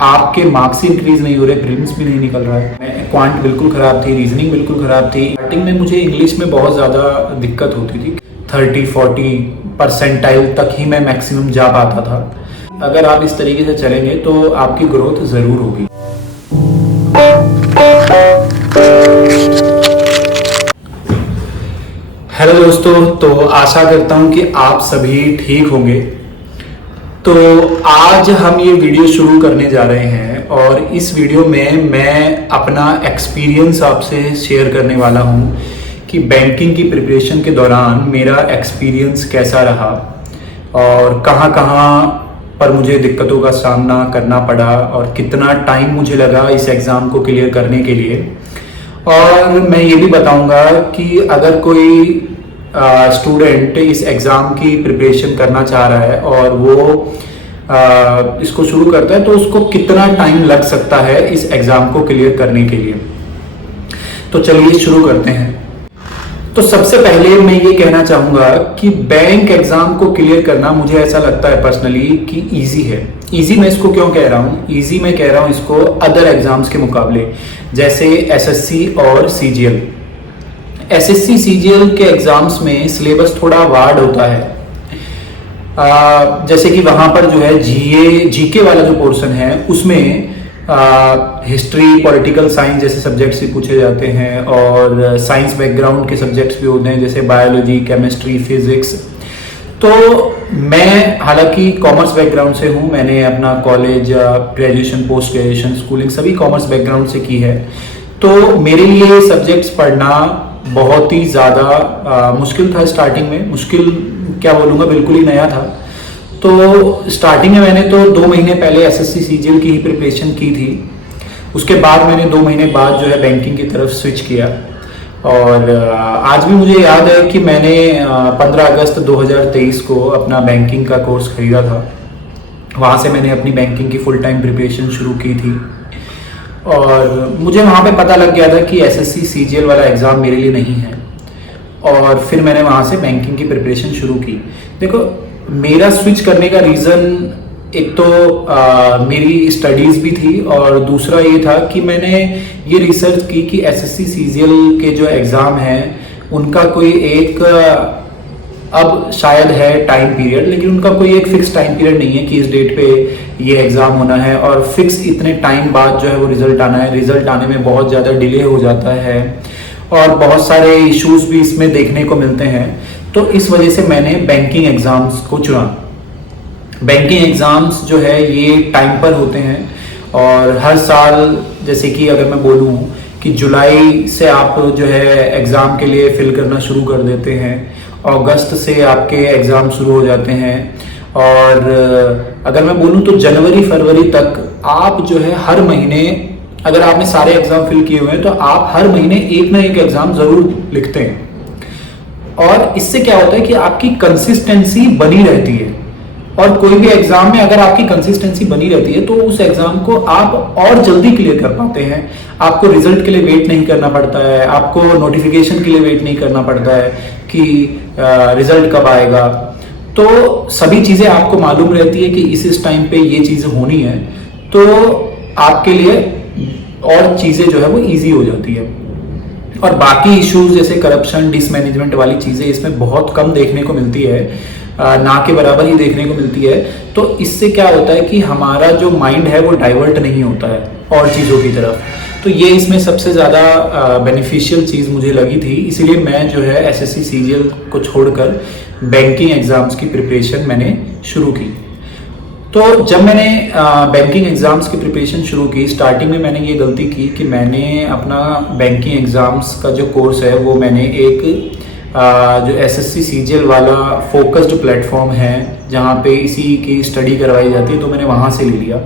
आपके मार्क्स ही इंक्रीज नहीं हो रहे, प्रीलिम्स भी नहीं निकल रहा है। क्वांट बिल्कुल ख़राब थी, रीजनिंग बिल्कुल ख़राब थी। स्टार्टिंग में मुझे इंग्लिश में बहुत ज़्यादा दिक्कत होती थी, 30-40 परसेंटाइल तक ही मैं मैक्सिमम जा पाता था। अगर आप इस तरीके से चलेंगे तो आपकी ग्रोथ ज़रूर होगी। हेलो दोस्तों, तो आशा करता हूँ कि आप सभी ठीक होंगे। तो आज हम ये वीडियो शुरू करने जा रहे हैं और इस वीडियो में मैं अपना एक्सपीरियंस आपसे शेयर करने वाला हूँ कि बैंकिंग की प्रिपरेशन के दौरान मेरा एक्सपीरियंस कैसा रहा और कहाँ कहाँ पर मुझे दिक्कतों का सामना करना पड़ा और कितना टाइम मुझे लगा इस एग्ज़ाम को क्लियर करने के लिए। और मैं ये भी बताऊंगा कि अगर कोई स्टूडेंट इस एग्ज़ाम की प्रिपरेशन करना चाह रहा है और वो इसको शुरू करता है तो उसको कितना टाइम लग सकता है इस एग्ज़ाम को क्लियर करने के लिए। तो चलिए शुरू करते हैं। तो सबसे पहले मैं ये कहना चाहूँगा कि बैंक एग्ज़ाम को क्लियर करना मुझे ऐसा लगता है पर्सनली कि ईजी है। ईजी मैं इसको क्यों कह रहा हूँ? ईजी मैं कह रहा हूँ इसको अदर एग्ज़ाम्स के मुकाबले, जैसे एसएससी और सीजीएल। एसएससी सीजीएल के एग्ज़ाम्स में सिलेबस थोड़ा वार्ड होता है। जैसे कि वहाँ पर जो है जीके वाला जो पोर्शन है उसमें हिस्ट्री, पॉलिटिकल साइंस जैसे सब्जेक्ट्स भी पूछे जाते हैं और साइंस बैकग्राउंड के सब्जेक्ट्स भी होते हैं जैसे बायोलॉजी, केमिस्ट्री, फिजिक्स। तो मैं हालांकि कॉमर्स बैकग्राउंड से हूँ, मैंने अपना college, graduation, post graduation, schooling सभी कॉमर्स बैकग्राउंड से की है। तो मेरे लिए सब्जेक्ट्स पढ़ना बहुत ही ज़्यादा मुश्किल था। स्टार्टिंग में मुश्किल क्या बोलूँगा, बिल्कुल ही नया था। तो स्टार्टिंग में मैंने तो 2 महीने पहले एसएससी सीजीएल की ही प्रिपरेशन की थी। उसके बाद मैंने 2 महीने बाद जो है बैंकिंग की तरफ स्विच किया। और आज भी मुझे याद है कि मैंने 15 अगस्त 2023 को अपना बैंकिंग का कोर्स खरीदा था। वहाँ से मैंने अपनी बैंकिंग की फुल टाइम प्रिपरेशन शुरू की थी और मुझे वहाँ पे पता लग गया था कि एसएससी सीजीएल वाला एग्ज़ाम मेरे लिए नहीं है। और फिर मैंने वहाँ से बैंकिंग की प्रिपरेशन शुरू की। देखो, मेरा स्विच करने का रीज़न एक तो मेरी स्टडीज़ भी थी और दूसरा ये था कि मैंने ये रिसर्च की कि एसएससी सीजीएल के जो एग्ज़ाम हैं उनका कोई एक अब शायद है टाइम पीरियड, लेकिन उनका कोई एक फिक्स टाइम पीरियड नहीं है कि इस डेट पे ये एग्ज़ाम होना है और फिक्स इतने टाइम बाद जो है वो रिज़ल्ट आना है। रिज़ल्ट आने में बहुत ज़्यादा डिले हो जाता है और बहुत सारे इश्यूज भी इसमें देखने को मिलते हैं। तो इस वजह से मैंने बैंकिंग एग्ज़ाम्स को चुना। बैंकिंग एग्ज़ाम्स जो है ये टाइम पर होते हैं और हर साल, जैसे कि अगर मैं बोलूँ कि जुलाई से आप जो है एग्ज़ाम के लिए फिल करना शुरू कर देते हैं, अगस्त से आपके एग्ज़ाम शुरू हो जाते हैं और अगर मैं बोलूँ तो जनवरी फरवरी तक आप जो है हर महीने, अगर आपने सारे एग्ज़ाम फिल किए हुए हैं तो आप हर महीने एक ना एक एग्ज़ाम ज़रूर लिखते हैं। और इससे क्या होता है कि आपकी कंसिस्टेंसी बनी रहती है और कोई भी एग्ज़ाम में अगर आपकी कंसिस्टेंसी बनी रहती है तो उस एग्ज़ाम को आप और जल्दी क्लियर कर पाते हैं। आपको रिजल्ट के लिए वेट नहीं करना पड़ता है, आपको नोटिफिकेशन के लिए वेट नहीं करना पड़ता है कि रिजल्ट कब आएगा। तो सभी चीज़ें आपको मालूम रहती है कि इस टाइम पे ये चीज़ें होनी है, तो आपके लिए और चीज़ें जो है वो ईजी हो जाती है। और बाकी इश्यूज जैसे करप्शन, डिसमैनेजमेंट वाली चीज़ें इसमें बहुत कम देखने को मिलती है, ना के बराबर ही देखने को मिलती है। तो इससे क्या होता है कि हमारा जो माइंड है वो डाइवर्ट नहीं होता है और चीज़ों की तरफ। तो ये इसमें सबसे ज़्यादा बेनिफिशियल चीज़ मुझे लगी थी, इसीलिए मैं जो है एसएससी सीजीएल को छोड़कर बैंकिंग एग्ज़ाम्स की प्रिपरेशन मैंने शुरू की। तो जब मैंने बैंकिंग एग्ज़ाम्स की प्रिपरेशन शुरू की, स्टार्टिंग में मैंने ये गलती की कि मैंने अपना बैंकिंग एग्ज़ाम्स का जो कोर्स है वो मैंने एक जो एसएससी सीजीएल वाला फोकस्ड प्लेटफॉर्म है जहाँ पे इसी की स्टडी करवाई जाती है, तो मैंने वहाँ से ले लिया।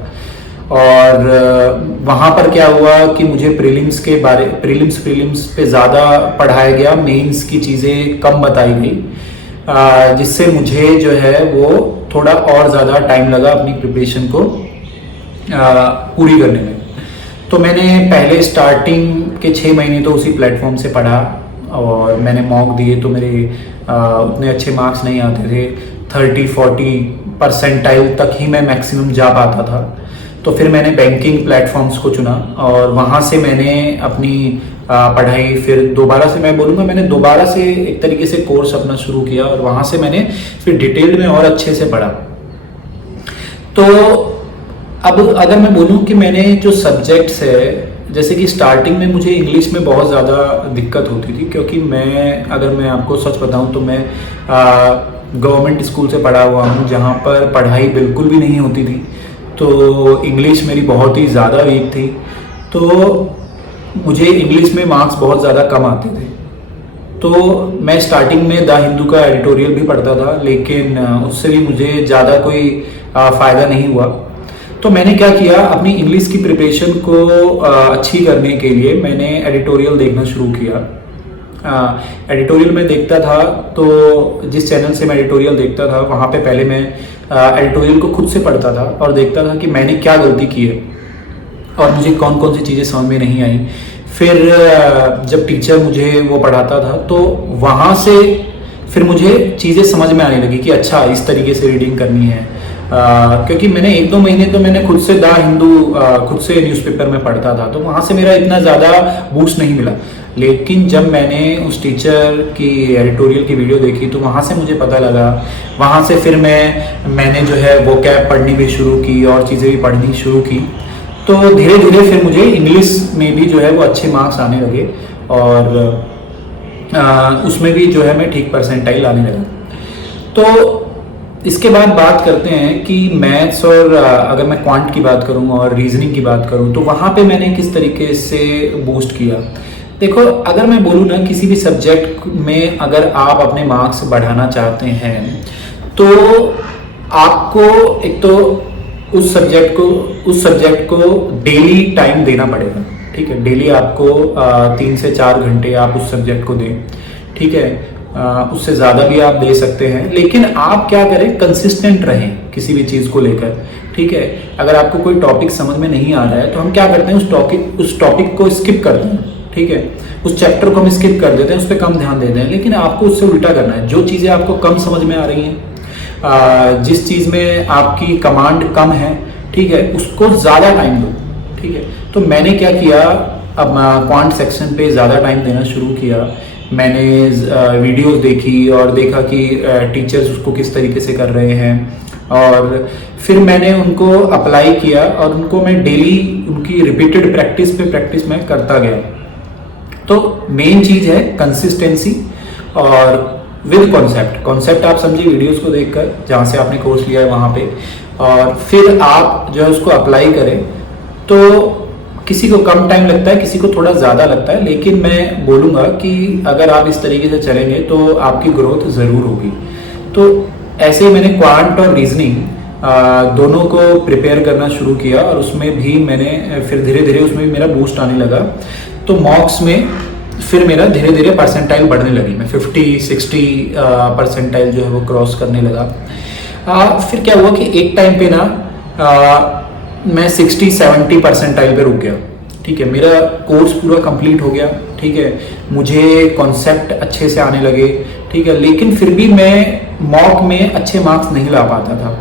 और वहाँ पर क्या हुआ कि मुझे प्रीलिम्स पे ज़्यादा पढ़ाया गया, मेंस की चीज़ें कम बताई गई, जिससे मुझे जो है वो थोड़ा और ज़्यादा टाइम लगा अपनी प्रिपरेशन को पूरी करने में। तो मैंने पहले स्टार्टिंग के 6 महीने तो उसी प्लेटफॉर्म से पढ़ा और मैंने मॉक दिए तो मेरे उतने अच्छे मार्क्स नहीं आते थे। 30-40 परसेंटाइल तक ही मैं मैक्सिमम जा पाता था। तो फिर मैंने बैंकिंग प्लेटफॉर्म्स को चुना और वहाँ से मैंने अपनी पढ़ाई फिर दोबारा से, मैं बोलूँगा मैंने दोबारा से एक तरीके से कोर्स अपना शुरू किया और वहाँ से मैंने फिर डिटेल में और अच्छे से पढ़ा। तो अब अगर मैं बोलूँ कि मैंने जो सब्जेक्ट्स है, जैसे कि स्टार्टिंग में मुझे इंग्लिश में बहुत ज़्यादा दिक्कत होती थी, क्योंकि अगर मैं आपको सच बताऊँ तो मैं गवर्नमेंट स्कूल से पढ़ा हुआ हूँ जहाँ पर पढ़ाई बिल्कुल भी नहीं होती थी। तो इंग्लिश मेरी बहुत ही ज़्यादा वीक थी, तो मुझे इंग्लिश में मार्क्स बहुत ज़्यादा कम आते थे। तो मैं स्टार्टिंग में द हिंदू का एडिटोरियल भी पढ़ता था, लेकिन उससे भी मुझे ज़्यादा कोई फ़ायदा नहीं हुआ। तो मैंने क्या किया, अपनी इंग्लिश की प्रिपरेशन को अच्छी करने के लिए मैंने एडिटोरियल देखना शुरू किया। एडिटोरियल में देखता था, तो जिस चैनल से मैं एडिटोरियल देखता था वहाँ पे पहले मैं एडिटोरियल को खुद से पढ़ता था और देखता था कि मैंने क्या गलती की है और मुझे कौन कौन सी चीज़ें समझ में नहीं आई। फिर जब टीचर मुझे वो पढ़ाता था तो वहाँ से फिर मुझे चीज़ें समझ में आने लगी कि अच्छा इस तरीके से रीडिंग करनी है। क्योंकि मैंने 1-2 महीने तो मैंने खुद से द हिंदू खुद से न्यूज़पेपर में पढ़ता था, तो वहाँ से मेरा इतना ज़्यादा बूस्ट नहीं मिला। लेकिन जब मैंने उस टीचर की एडिटोरियल की वीडियो देखी तो वहाँ से मुझे पता लगा, वहाँ से फिर मैंने जो है वो कैब पढ़नी भी शुरू की और चीज़ें भी पढ़नी शुरू की। तो धीरे धीरे फिर मुझे इंग्लिश में भी जो है वो अच्छे मार्क्स आने लगे और उसमें भी जो है मैं ठीक परसेंटाइल आने लगा। तो इसके बाद बात करते हैं कि मैथ्स और अगर मैं क्वांट की बात करूं और रीजनिंग की बात करूं तो वहाँ पे मैंने किस तरीके से बूस्ट किया। देखो, अगर मैं बोलूँ ना, किसी भी सब्जेक्ट में अगर आप अपने मार्क्स बढ़ाना चाहते हैं तो आपको एक तो उस सब्जेक्ट को डेली टाइम देना पड़ेगा। ठीक है, डेली आपको 3 से 4 घंटे आप उस सब्जेक्ट को दें। ठीक है, उससे ज़्यादा भी आप दे सकते हैं, लेकिन आप क्या करें, कंसिस्टेंट रहें किसी भी चीज़ को लेकर। ठीक है, अगर आपको कोई टॉपिक समझ में नहीं आ रहा है तो हम क्या करते हैं, उस टॉपिक को स्किप करते हैं। ठीक है, उस चैप्टर को हम स्किप कर देते हैं, उस पर कम ध्यान देते हैं। लेकिन आपको उससे उल्टा करना है। जो चीज़ें आपको कम समझ में आ रही हैं, जिस चीज़ में आपकी कमांड कम है, ठीक है, उसको ज़्यादा टाइम दो। ठीक है, तो मैंने क्या किया, अब क्वांट सेक्शन पे ज़्यादा टाइम देना शुरू किया। मैंने वीडियोस देखी और देखा कि टीचर्स उसको किस तरीके से कर रहे हैं और फिर मैंने उनको अप्लाई किया और उनको मैं डेली उनकी रिपीटेड प्रैक्टिस में करता गया। तो मेन चीज़ है कंसिस्टेंसी और विद कॉन्सेप्ट आप समझिए वीडियोस को देखकर, जहाँ से आपने कोर्स लिया है वहाँ पे, और फिर आप जो है उसको अप्लाई करें। तो किसी को कम टाइम लगता है, किसी को थोड़ा ज़्यादा लगता है, लेकिन मैं बोलूँगा कि अगर आप इस तरीके से चलेंगे तो आपकी ग्रोथ ज़रूर होगी। तो ऐसे ही मैंने क्वांट और रीजनिंग दोनों को प्रिपेयर करना शुरू किया और उसमें भी मैंने फिर धीरे धीरे उसमें भी मेरा बूस्ट आने लगा। तो मॉक्स में फिर मेरा धीरे धीरे परसेंटाइल बढ़ने लगी, मैं 50-60 परसेंटाइल जो है वो क्रॉस करने लगा। फिर क्या हुआ कि एक टाइम पे ना मैं 60-70 परसेंटाइल पे रुक गया। ठीक है, मेरा कोर्स पूरा कंप्लीट हो गया। ठीक है, मुझे कॉन्सेप्ट अच्छे से आने लगे। ठीक है, लेकिन फिर भी मैं मॉक में अच्छे मार्क्स नहीं ला पाता था।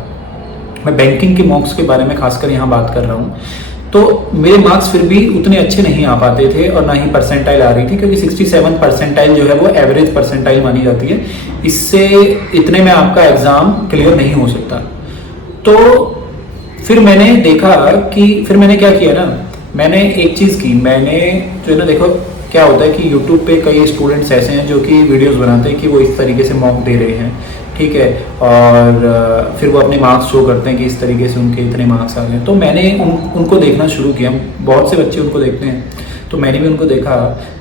मैं बैंकिंग के मॉक्स के बारे में खासकर यहाँ बात कर रहा हूँ। तो मेरे मार्क्स फिर भी उतने अच्छे नहीं आ पाते थे और ना ही परसेंटाइल आ रही थी, क्योंकि 67 परसेंटाइल जो है वो एवरेज परसेंटाइल मानी जाती है। इससे इतने में आपका एग्ज़ाम क्लियर नहीं हो सकता। तो फिर मैंने देखा कि फिर मैंने क्या किया ना, मैंने एक चीज़ की, मैंने जो है ना, देखो क्या होता है कि YouTube पे कई स्टूडेंट्स ऐसे हैं जो कि वीडियोस बनाते हैं कि वो इस तरीके से मॉक दे रहे हैं। ठीक है, और फिर वो अपने मार्क्स शो करते हैं कि इस तरीके से उनके इतने मार्क्स आ गए। तो मैंने उनको देखना शुरू किया। बहुत से बच्चे उनको देखते हैं, तो मैंने भी उनको देखा।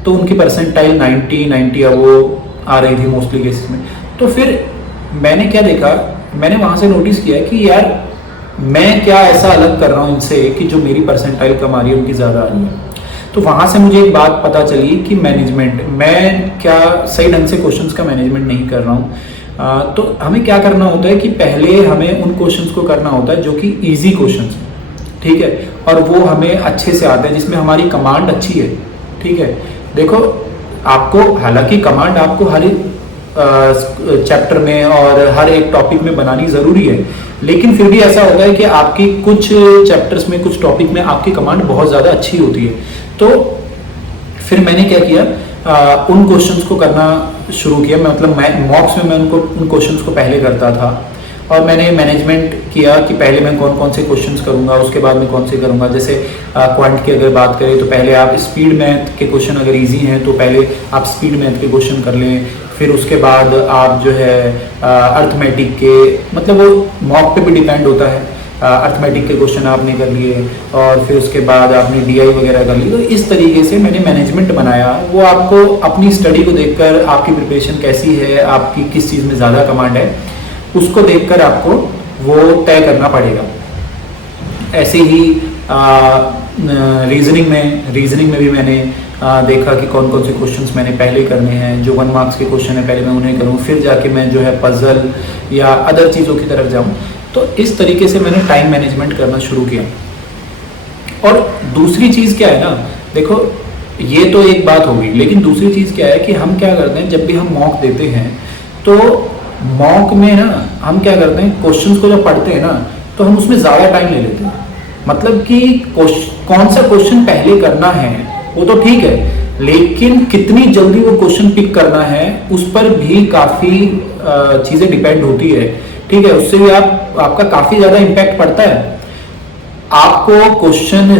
तो उनकी परसेंटाइल 90 वो आ रही थी मोस्टली केसेस में। तो फिर मैंने क्या देखा, मैंने वहाँ से नोटिस किया कि यार मैं क्या ऐसा अलग कर रहा हूँ इनसे कि जो मेरी परसेंटाइल कम आ रही है उनकी ज़्यादा आ रही है। तो वहाँ से मुझे एक बात पता चली कि मैनेजमेंट, मैं क्या सही ढंग से क्वेश्चंस का मैनेजमेंट नहीं कर रहा हूँ। तो हमें क्या करना होता है कि पहले हमें उन क्वेश्चंस को करना होता है जो कि इजी क्वेश्चंस हैं। ठीक है, और वो हमें अच्छे से आते हैं, जिसमें हमारी कमांड अच्छी है। ठीक है, देखो आपको, हालांकि कमांड आपको हर एक चैप्टर में और हर एक टॉपिक में बनानी ज़रूरी है, लेकिन फिर भी ऐसा होता है कि आपकी कुछ चैप्टर्स में, कुछ टॉपिक में आपकी कमांड बहुत ज़्यादा अच्छी होती है। तो फिर मैंने क्या किया, उन क्वेश्चंस को करना शुरू किया। मतलब मॉक्स में मैं उन क्वेश्चंस को पहले करता था, और मैंने मैनेजमेंट किया कि पहले मैं कौन कौन से क्वेश्चंस करूंगा, उसके बाद में कौन से करूंगा। जैसे क्वांट की अगर बात करें तो पहले आप स्पीड मैथ के क्वेश्चन अगर इजी हैं तो पहले आप स्पीड मैथ के क्वेश्चन कर लें, फिर उसके बाद आप जो है अर्थमेटिक के, मतलब वो मॉक पे भी डिपेंड होता है, अर्थमेटिक के क्वेश्चन आपने कर लिए, और फिर उसके बाद आपने डीआई वगैरह कर ली। तो इस तरीके से मैंने मैनेजमेंट बनाया। वो आपको अपनी स्टडी को देखकर, आपकी प्रिपरेशन कैसी है, आपकी किस चीज़ में ज़्यादा कमांड है, उसको देखकर आपको वो तय करना पड़ेगा। ऐसे ही रीजनिंग में भी मैंने देखा कि कौन कौन से क्वेश्चंस मैंने पहले करने हैं। जो 1 मार्क्स के क्वेश्चन है पहले मैं उन्हें करूँ, फिर जाके मैं जो है पजल या अदर चीज़ों की तरफ जाऊँ। तो इस तरीके से मैंने टाइम मैनेजमेंट करना शुरू किया। और दूसरी चीज़ क्या है ना, देखो ये तो एक बात होगी, लेकिन दूसरी चीज़ क्या है कि हम क्या करते हैं, जब भी हम मॉक देते हैं तो मॉक में ना हम क्या करते हैं, क्वेश्चंस को जब पढ़ते हैं ना तो हम उसमें ज़्यादा टाइम ले लेते हैं। मतलब कि कौन सा क्वेश्चन पहले करना है वो तो ठीक है, लेकिन कितनी जल्दी वो क्वेश्चन पिक करना है उस पर भी काफ़ी चीज़ें डिपेंड होती है। ठीक है, उससे भी आपका काफ़ी ज़्यादा इम्पैक्ट पड़ता है। आपको क्वेश्चन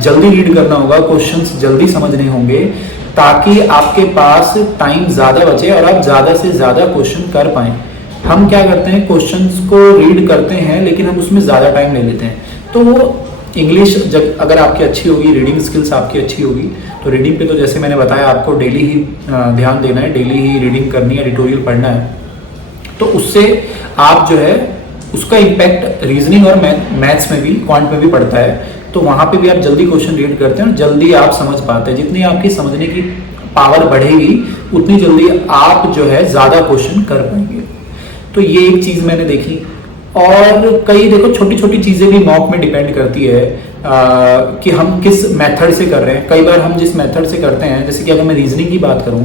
जल्दी रीड करना होगा, क्वेश्चंस जल्दी समझने होंगे, ताकि आपके पास टाइम ज़्यादा बचे और आप ज़्यादा से ज़्यादा क्वेश्चन कर पाएँ। हम क्या करते हैं, क्वेश्चंस को रीड करते हैं लेकिन हम उसमें ज़्यादा टाइम ले लेते हैं। तो वो इंग्लिश जब अगर आपकी अच्छी होगी, रीडिंग स्किल्स आपकी अच्छी होगी, तो रीडिंग पे तो जैसे मैंने बताया आपको डेली ही ध्यान देना है, डेली ही रीडिंग करनी है, एडिटोरियल पढ़ना है। तो उससे आप जो है उसका इम्पैक्ट रीजनिंग और मैथ्स में भी, क्वांट में भी पड़ता है। तो वहाँ पे भी आप जल्दी क्वेश्चन रीड करते हैं और जल्दी आप समझ पाते हैं। जितनी आपकी समझने की पावर बढ़ेगी उतनी जल्दी आप जो है ज़्यादा क्वेश्चन कर पाएंगे। तो ये एक चीज़ मैंने देखी। और कई देखो छोटी छोटी चीज़ें भी मॉक में डिपेंड करती है कि हम किस मेथड से कर रहे हैं। कई बार हम जिस मेथड से करते हैं, जैसे कि अगर मैं रीजनिंग की बात करूँ,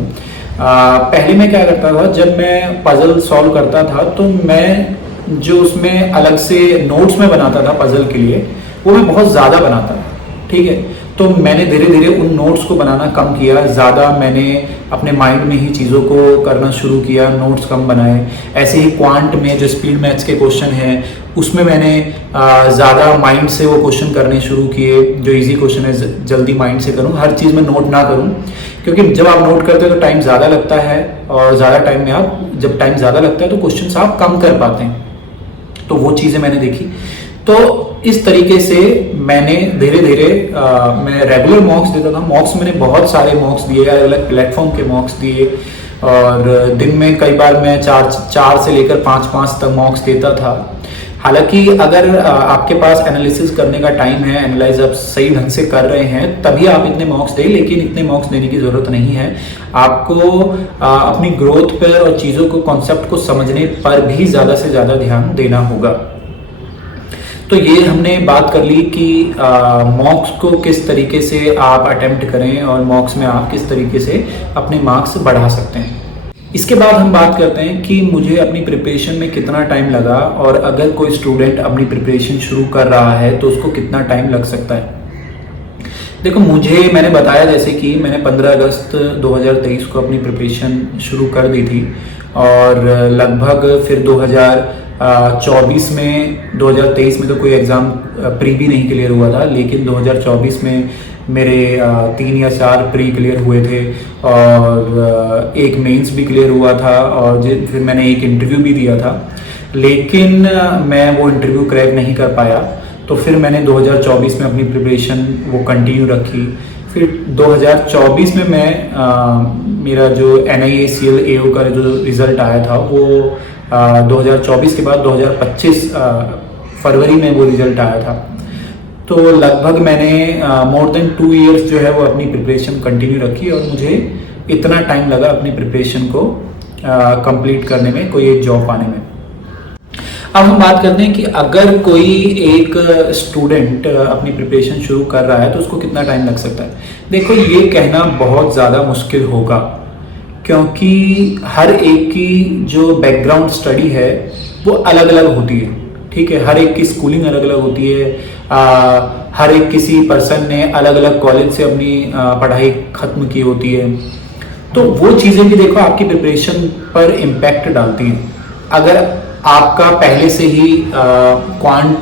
पहले मैं क्या करता था, जब मैं पजल सॉल्व करता था तो मैं जो उसमें अलग से नोट्स में बनाता था पजल के लिए, वो मैं बहुत ज़्यादा बनाता था। ठीक है, तो मैंने धीरे धीरे उन नोट्स को बनाना कम किया, ज़्यादा मैंने अपने माइंड में ही चीज़ों को करना शुरू किया, नोट्स कम बनाए। ऐसे ही क्वांट में जो स्पीड मैथ्स के क्वेश्चन हैं उसमें मैंने ज़्यादा माइंड से वो क्वेश्चन करने शुरू किए। जो इजी क्वेश्चन है जल्दी माइंड से करूँ, हर चीज़ में नोट ना करूँ, क्योंकि जब आप नोट करते हो तो टाइम ज़्यादा लगता है, और ज़्यादा टाइम में जब टाइम ज़्यादा लगता है तो क्वेश्चन आप कम कर पाते हैं। तो वो चीज़ें मैंने देखी। तो इस तरीके से मैंने धीरे धीरे मैं रेगुलर मॉक्स देता था। मॉक्स मैंने बहुत सारे मॉक्स दिए, अलग अलग प्लेटफॉर्म के मॉक्स दिए, और दिन में कई बार मैं चार से लेकर 5 तक मॉक्स देता था। हालांकि अगर आपके पास एनालिसिस करने का टाइम है, एनालाइज आप सही ढंग से कर रहे हैं, तभी आप इतने मॉक्स दें, लेकिन इतने मॉक्स देने की ज़रूरत नहीं है। आपको अपनी ग्रोथ पर और चीज़ों को, कॉन्सेप्ट को समझने पर भी ज़्यादा से ज़्यादा ध्यान देना होगा। तो ये हमने बात कर ली कि मॉक्स को किस तरीके से आप अटेम्प्ट करें और मॉक्स में आप किस तरीके से अपने मार्क्स बढ़ा सकते हैं। इसके बाद हम बात करते हैं कि मुझे अपनी प्रिपरेशन में कितना टाइम लगा, और अगर कोई स्टूडेंट अपनी प्रिपरेशन शुरू कर रहा है तो उसको कितना टाइम लग सकता है। देखो मैंने बताया जैसे कि मैंने 15 अगस्त 2023 को अपनी प्रिपरेशन शुरू कर दी थी, और लगभग फिर 2024 में, 2023 में तो कोई एग्ज़ाम प्री भी नहीं क्लियर हुआ था, लेकिन 2024 में मेरे 3 या 4 प्री क्लियर हुए थे, और एक मेंस भी क्लियर हुआ था, और फिर मैंने एक इंटरव्यू भी दिया था, लेकिन मैं वो इंटरव्यू क्रैक नहीं कर पाया। तो फिर मैंने 2024 में अपनी प्रिपरेशन वो कंटिन्यू रखी। फिर 2024 में मैं मेरा जो NIACL AO का जो रिज़ल्ट आया था वो 2024 के बाद 2025 फरवरी में वो रिज़ल्ट आया था। तो लगभग मैंने मोर देन 2 इयर्स जो है वो अपनी प्रिपरेशन कंटिन्यू रखी, और मुझे इतना टाइम लगा अपनी प्रिपरेशन को कंप्लीट करने में, कोई एक जॉब पाने में। अब हम बात करते हैं कि अगर कोई एक स्टूडेंट अपनी प्रिपरेशन शुरू कर रहा है तो उसको कितना टाइम लग सकता है। देखो ये कहना बहुत ज़्यादा मुश्किल होगा, क्योंकि हर एक की जो बैकग्राउंड स्टडी है वो अलग अलग होती है, ठीक है। हर एक की स्कूलिंग अलग अलग होती है, हर एक किसी पर्सन ने अलग अलग कॉलेज से अपनी पढ़ाई खत्म की होती है। तो वो चीज़ें भी देखो आपकी प्रिपरेशन पर इम्पैक्ट डालती हैं। अगर आपका पहले से ही क्वांट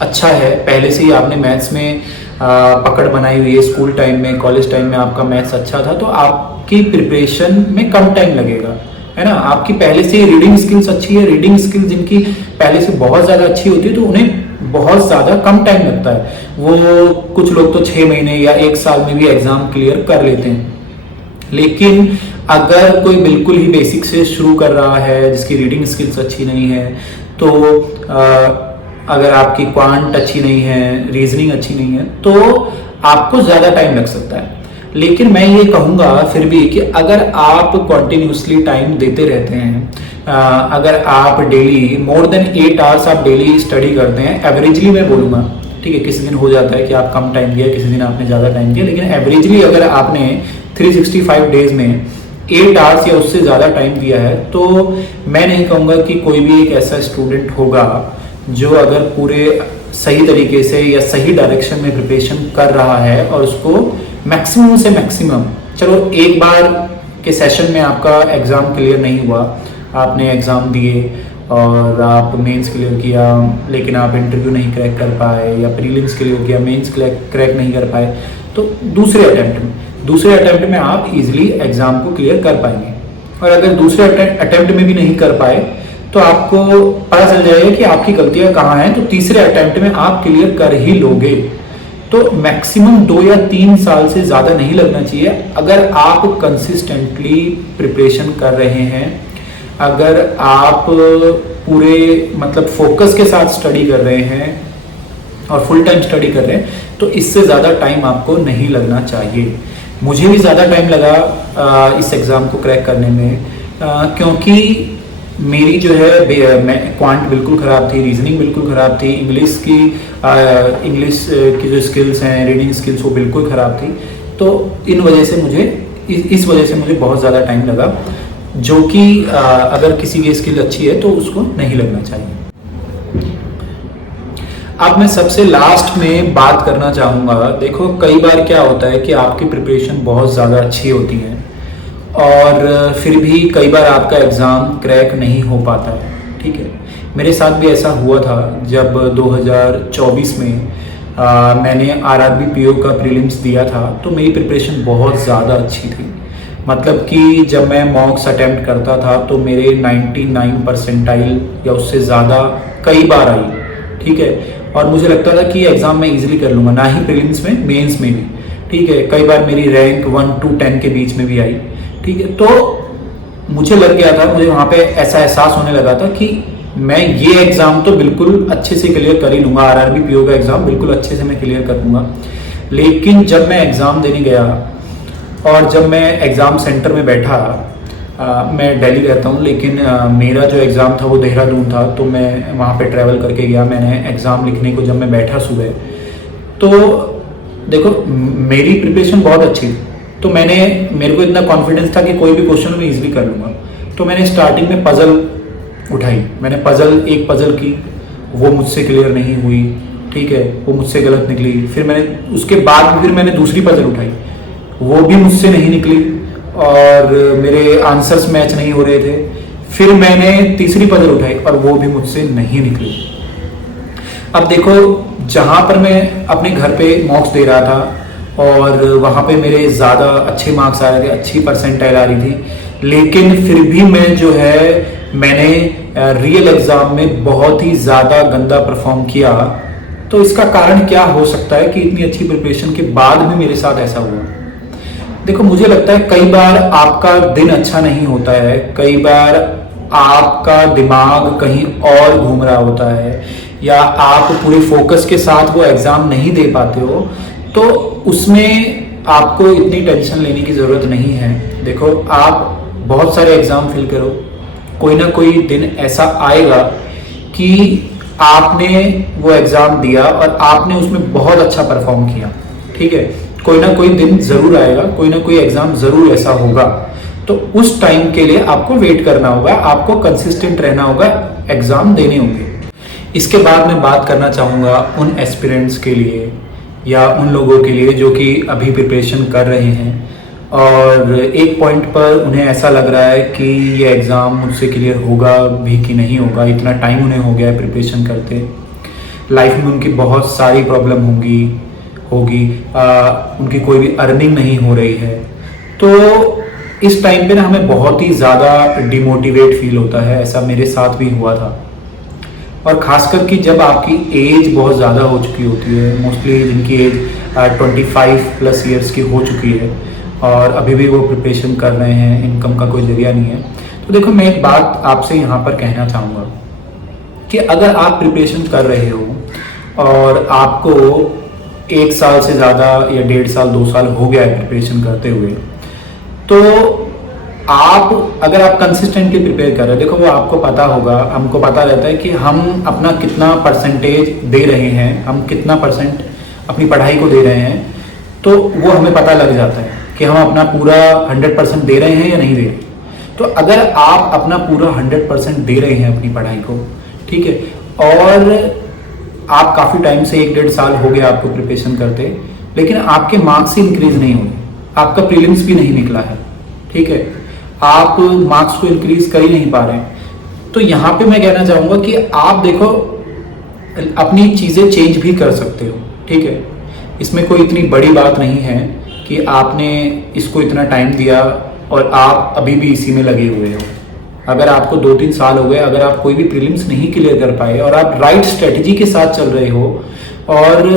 अच्छा है, पहले से ही आपने मैथ्स में पकड़ बनाई हुई है, स्कूल टाइम में कॉलेज टाइम में आपका मैथ्स अच्छा था, तो आपकी प्रिपरेशन में कम टाइम लगेगा, है ना। आपकी पहले से ही रीडिंग स्किल्स अच्छी है, रीडिंग स्किल्स जिनकी पहले से बहुत ज़्यादा अच्छी होती है तो उन्हें बहुत ज़्यादा कम टाइम लगता है। वो कुछ लोग तो 6 महीने या 1 साल में भी एग्ज़ाम क्लियर कर लेते हैं। लेकिन अगर कोई बिल्कुल ही बेसिक से शुरू कर रहा है, जिसकी रीडिंग स्किल्स अच्छी नहीं है, तो अगर आपकी क्वांट अच्छी नहीं है, रीजनिंग अच्छी नहीं है, तो आपको ज़्यादा टाइम लग सकता है। लेकिन मैं ये कहूँगा फिर भी कि अगर आप कॉन्टिन्यूसली टाइम देते रहते हैं, अगर आप डेली मोर देन 8 आवर्स आप डेली स्टडी करते हैं, एवरेजली मैं बोलूँगा, ठीक है, किसी दिन हो जाता है कि आप कम टाइम दिया, किसी दिन आपने ज़्यादा टाइम दिया, लेकिन एवरेजली अगर आपने 365 डेज में 8 आवर्स या उससे ज़्यादा टाइम दिया है, तो मैं नहीं कहूँगा कि कोई भी एक ऐसा स्टूडेंट होगा जो अगर पूरे सही तरीके से या सही डायरेक्शन में प्रिपरेशन कर रहा है और उसको मैक्सिमम से मैक्सिमम, चलो एक बार के सेशन में आपका एग्ज़ाम क्लियर नहीं हुआ, आपने एग्ज़ाम दिए और आप मेंस क्लियर किया, लेकिन आप इंटरव्यू नहीं क्रैक कर पाए, या प्रीलिम्स क्लियर किया, मेंस क्रैक नहीं कर पाए, तो दूसरे अटेम्प्ट में आप इजीली एग्ज़ाम को क्लियर कर पाएंगे। और अगर दूसरे अटेम्प्ट में भी नहीं कर पाए तो आपको पता चल जाएगा कि आपकी गलतियां कहाँ हैं, तो तीसरे अटेम्प्ट में आप क्लियर कर ही लोगे। तो मैक्सिमम 2 या 3 साल से ज़्यादा नहीं लगना चाहिए अगर आप कंसिस्टेंटली प्रिपरेशन कर रहे हैं, अगर आप पूरे मतलब फोकस के साथ स्टडी कर रहे हैं और फुल टाइम स्टडी कर रहे हैं, तो इससे ज़्यादा टाइम आपको नहीं लगना चाहिए। मुझे भी ज़्यादा टाइम लगा इस एग्ज़ाम को क्रैक करने में, क्योंकि मेरी जो है मैं क्वांट बिल्कुल ख़राब थी, रीजनिंग बिल्कुल ख़राब थी, इंग्लिश की जो स्किल्स हैं, रीडिंग स्किल्स, वो बिल्कुल ख़राब थी। तो इन वजह से मुझे इस वजह से मुझे बहुत ज़्यादा टाइम लगा, जो कि अगर किसी की स्किल अच्छी है तो उसको नहीं लगना चाहिए। अब मैं सबसे लास्ट में बात करना चाहूँगा, देखो कई बार क्या होता है कि आपकी प्रिपरेशन बहुत ज़्यादा अच्छी होती है और फिर भी कई बार आपका एग्ज़ाम क्रैक नहीं हो पाता है, ठीक है। मेरे साथ भी ऐसा हुआ था जब 2024 में मैंने आरआरबी पीओ का प्रीलिम्स दिया था, तो मेरी प्रिपरेशन बहुत ज़्यादा अच्छी थी। मतलब कि जब मैं मॉक्स अटेम्प्ट करता था तो मेरे 99 परसेंटाइल या उससे ज़्यादा कई बार आई, ठीक है। और मुझे लगता था कि एग्ज़ाम मैं इजीली कर लूँगा, ना ही प्रीलिम्स में, मेंस में भी, ठीक है। कई बार मेरी रैंक 1 to 10 के बीच में भी आई, ठीक है। तो मुझे लग गया था, मुझे वहाँ पे ऐसा एहसास होने लगा था कि मैं ये एग्ज़ाम तो बिल्कुल अच्छे से क्लियर कर ही लूँगा, आरआरबी पीओ का एग्ज़ाम बिल्कुल अच्छे से मैं क्लियर कर लूँगा। लेकिन जब मैं एग्ज़ाम देने गया और जब मैं एग्ज़ाम सेंटर में बैठा, मैं दिल्ली रहता हूँ, लेकिन मेरा जो एग्ज़ाम था वो देहरादून था, तो मैं वहाँ पे ट्रैवल करके गया। मैंने एग्ज़ाम लिखने को जब मैं बैठा सुबह, तो देखो मेरी प्रिपरेशन बहुत अच्छी थी, तो मेरे को इतना कॉन्फिडेंस था कि कोई भी क्वेश्चन मैं इजीली कर लूँगा। तो मैंने स्टार्टिंग में पज़ल उठाई, मैंने एक पज़ल की, वो मुझसे क्लियर नहीं हुई, ठीक है, वो मुझसे गलत निकली। फिर मैंने उसके बाद मैंने दूसरी पज़ल उठाई, वो भी मुझसे नहीं निकली और मेरे आंसर्स मैच नहीं हो रहे थे। फिर मैंने तीसरी पज़ल उठाई और वो भी मुझसे नहीं निकली। अब देखो, जहाँ पर मैं अपने घर पे मॉक्स दे रहा था और वहाँ पे मेरे ज़्यादा अच्छे मार्क्स आ रहे थे, अच्छी परसेंटाइल आ रही थी, लेकिन फिर भी मैंने रियल एग्ज़ाम में बहुत ही ज़्यादा गंदा परफॉर्म किया। तो इसका कारण क्या हो सकता है कि इतनी अच्छी प्रिपरेशन के बाद भी मेरे साथ ऐसा हुआ? देखो, मुझे लगता है कई बार आपका दिन अच्छा नहीं होता है, कई बार आपका दिमाग कहीं और घूम रहा होता है, या आप पूरे फोकस के साथ वो एग्ज़ाम नहीं दे पाते हो, तो उसमें आपको इतनी टेंशन लेने की ज़रूरत नहीं है। देखो, आप बहुत सारे एग्ज़ाम फिल करो, कोई ना कोई दिन ऐसा आएगा कि आपने वो एग्ज़ाम दिया और आपने उसमें बहुत अच्छा परफॉर्म किया, ठीक है। कोई ना कोई दिन ज़रूर आएगा, कोई ना कोई एग्ज़ाम ज़रूर ऐसा होगा। तो उस टाइम के लिए आपको वेट करना होगा, आपको कंसिस्टेंट रहना होगा, एग्ज़ाम देने होंगे। इसके बाद मैं बात करना चाहूँगा उन एस्पिरेंट्स के लिए या उन लोगों के लिए जो कि अभी प्रिपरेशन कर रहे हैं और एक पॉइंट पर उन्हें ऐसा लग रहा है कि ये एग्ज़ाम मुझसे क्लियर होगा भी कि नहीं होगा। इतना टाइम उन्हें हो गया है प्रिपरेशन करते, लाइफ में उनकी बहुत सारी प्रॉब्लम होगी, उनकी कोई भी अर्निंग नहीं हो रही है। तो इस टाइम पे ना हमें बहुत ही ज़्यादा डिमोटिवेट फील होता है। ऐसा मेरे साथ भी हुआ था। और ख़ासकर कि जब आपकी एज बहुत ज़्यादा हो चुकी होती है, मोस्टली जिनकी एज 25+ ईयर्स की हो चुकी है और अभी भी वो प्रिपरेशन कर रहे हैं, इनकम का कोई जरिया नहीं है। तो देखो, मैं एक बात आपसे यहाँ पर कहना चाहूँगा कि अगर आप प्रिपरेशन कर रहे हो और आपको 1 साल से ज़्यादा या 1.5 साल 2 साल हो गया है प्रिपरेशन करते हुए, तो अगर आप कंसिस्टेंटली प्रिपेयर कर रहे हो, देखो वो आपको पता होगा, हमको पता रहता है कि हम अपना कितना परसेंटेज दे रहे हैं, हम कितना परसेंट अपनी पढ़ाई को दे रहे हैं, तो वो हमें पता लग जाता है कि हम अपना पूरा 100% दे रहे हैं या नहीं दे रहे। तो अगर आप अपना पूरा 100% दे रहे हैं अपनी पढ़ाई को, ठीक है, और आप काफ़ी टाइम से 1-1.5 साल हो गया आपको प्रिपरेशन करते, लेकिन आपके मार्क्स ही इंक्रीज नहीं हुए, आपका प्रीलिम्स भी नहीं निकला है, ठीक है, आप मार्क्स को इंक्रीज कर ही नहीं पा रहे हैं, तो यहाँ पे मैं कहना चाहूँगा कि आप देखो अपनी चीज़ें चेंज भी कर सकते हो, ठीक है। इसमें कोई इतनी बड़ी बात नहीं है कि आपने इसको इतना टाइम दिया और आप अभी भी इसी में लगे हुए हो। अगर आपको 2-3 साल हो गए, अगर आप कोई भी प्रीलिम्स नहीं क्लियर कर पाए और आप राइट स्ट्रेटजी के साथ चल रहे हो और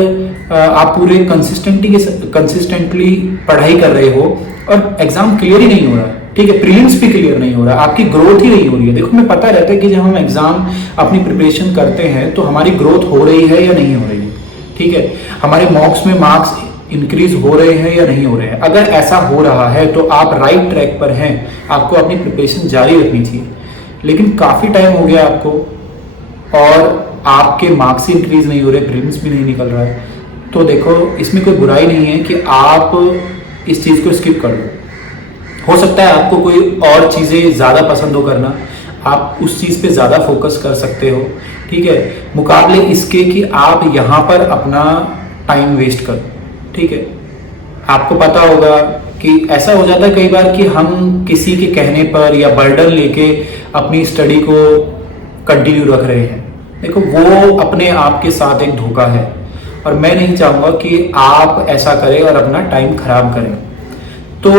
आप पूरे कंसिस्टेंटली पढ़ाई कर रहे हो और एग्जाम क्लियर ही नहीं हो रहा, ठीक है, प्रीलिम्स भी क्लियर नहीं हो रहा, आपकी ग्रोथ ही नहीं हो रही है। देखो, हमें पता रहता है कि जब हम एग्जाम अपनी प्रिपरेशन करते हैं तो हमारी ग्रोथ हो रही है या नहीं हो रही है, ठीक है, हमारे मॉक्स में मार्क्स इंक्रीज हो रहे हैं या नहीं हो रहे हैं। अगर ऐसा हो रहा है तो आप राइट ट्रैक पर हैं, आपको अपनी प्रिपरेशन जारी रखनी चाहिए। लेकिन काफ़ी टाइम हो गया आपको और आपके मार्क्स ही इंक्रीज नहीं हो रहे, प्रीलिम्स भी नहीं निकल रहा है, तो देखो इसमें कोई बुराई नहीं है कि आप इस चीज़ को स्किप कर दो। हो सकता है आपको कोई और चीज़ें ज़्यादा पसंद हो करना, आप उस चीज़ पे ज़्यादा फोकस कर सकते हो, ठीक है, मुकाबले इसके कि आप यहाँ पर अपना टाइम वेस्ट करो, ठीक है। आपको पता होगा कि ऐसा हो जाता है कई बार कि हम किसी के कहने पर या बर्डन लेके अपनी स्टडी को कंटिन्यू रख रहे हैं। देखो, वो अपने आप के साथ एक धोखा है और मैं नहीं चाहूँगा कि आप ऐसा करें और अपना टाइम खराब करें। तो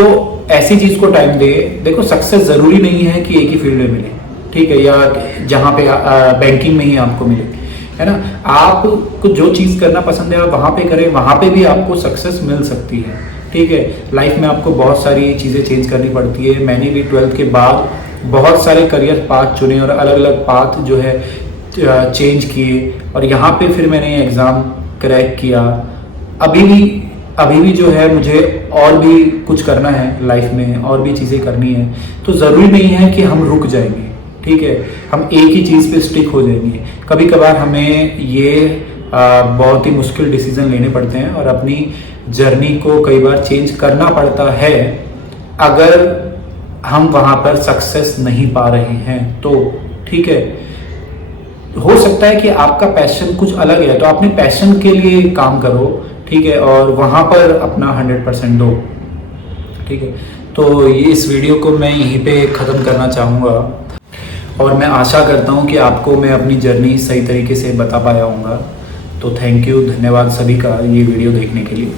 ऐसी चीज़ को टाइम दे। देखो, सक्सेस ज़रूरी नहीं है कि एक ही फील्ड में मिले, ठीक है, या जहाँ पे बैंकिंग में ही आपको मिले, है ना। आपको जो चीज़ करना पसंद है आप वहाँ पे करें, वहाँ पे भी आपको सक्सेस मिल सकती है, ठीक है। लाइफ में आपको बहुत सारी चीज़ें चेंज करनी पड़ती है। मैंने भी 12th के बाद बहुत सारे करियर पाथ चुने और अलग अलग पाथ जो है चेंज किए और यहाँ पे फिर मैंने एग्ज़ाम क्रैक किया। अभी भी जो है मुझे और भी कुछ करना है लाइफ में, और भी चीज़ें करनी है। तो ज़रूरी नहीं है कि हम रुक जाएंगे, ठीक है, हम एक ही चीज़ पे स्टिक हो जाएंगे। कभी कभार हमें ये बहुत ही मुश्किल डिसीजन लेने पड़ते हैं और अपनी जर्नी को कई बार चेंज करना पड़ता है अगर हम वहाँ पर सक्सेस नहीं पा रहे हैं तो, ठीक है। हो सकता है कि आपका पैशन कुछ अलग है, तो अपने पैशन के लिए काम करो, ठीक है, और वहाँ पर अपना 100% दो, ठीक है। तो ये इस वीडियो को मैं यहीं पे ख़त्म करना चाहूँगा और मैं आशा करता हूँ कि आपको मैं अपनी जर्नी सही तरीके से बता पाया हूँगा। तो थैंक यू, धन्यवाद सभी का ये वीडियो देखने के लिए।